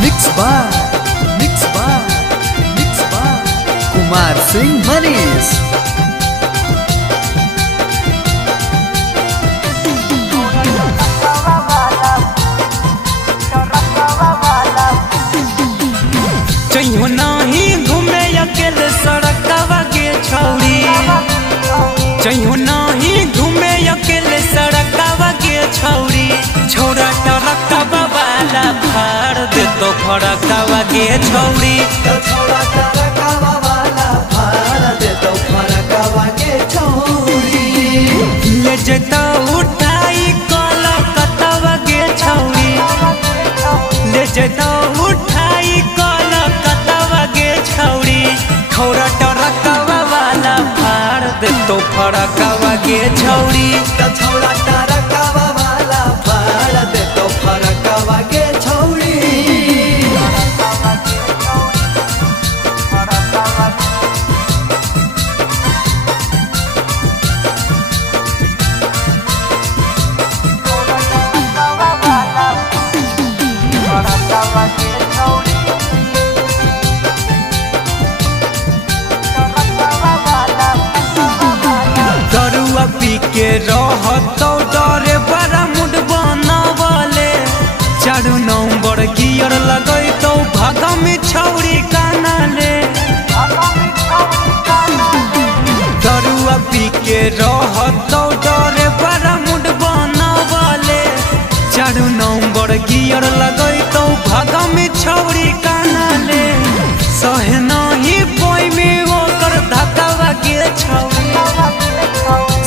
Mix bar Kumar Singh Manish चाहिए नहीं घूमे अकेले सड़कवा के छौड़ी चाहिए नहीं घूमे अकेले सड़कवा के छौड़ी छोड़ा टरकवा वाला फाड़ दे तो फड़कवा के छौड़ी छोड़ा टरकवा वाला फाड़ दे तो फड़कवा के छौड़ी ले जता उठाई कलकत्ता के छौड़ी ले जता उठाई कलकत्ता के छौड़ी छोड़ा टरकवा वाला फाड़ दे तो फड़कवा के छौड़ी छोड़ा टरकवा वाला फाड़ दे तो फड़कवा के छौड़ी दरुआ पी के रहतो डरे बड़ा मुड बनावले 4 नंबर गियर लगैतो भागा में छौड़ी कानाले दरुआ पी के रहतो डरे बड़ा मुड बनावले 4 नंबर गियर लगैतो भागा में छौड़ी कानाले सहे नहीं पोई में ओकर धक्का के छौड़ी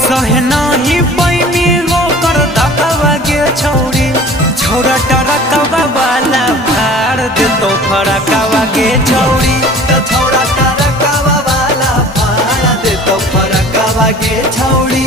सहे नहीं पैनी ओकर धक्का के छौड़ी छोड़ा टरकवा वाला फाड़ दे तो फड़कवा के छौड़ी छोड़ा टरकवा वाला फाड़ दे तो फड़कवा के छौड़ी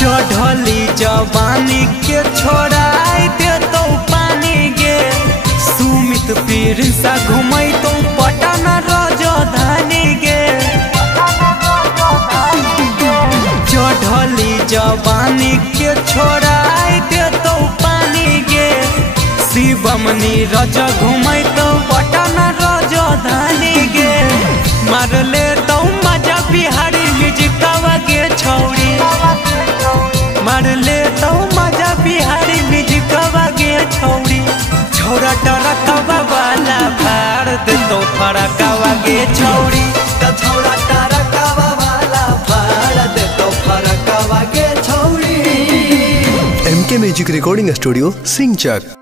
चढ़ली जवानी के छोड़ाई दे तो पानी गे सुमित पीर सा घुमई तो पटना राजधानी गे चढ़ली जवानी के छोड़ाई दे तो पानी गे शिवम नीरज घुमई तो पटना राजधानी गे मार ले तो मजा बिहारी म्यूजिकवा के छौड़ी मार ले तो मजा बिहारी म्यूजिकवा के छौड़ी छोड़ा टरकवा वाला फाड़ दे तो फड़कवा के छौड़ी छोड़ा टरकवा वाला फाड़ दे तो फड़कवा के छौड़ी MK म्यूजिक रिकॉर्डिंग स्टूडियो सिंहचक।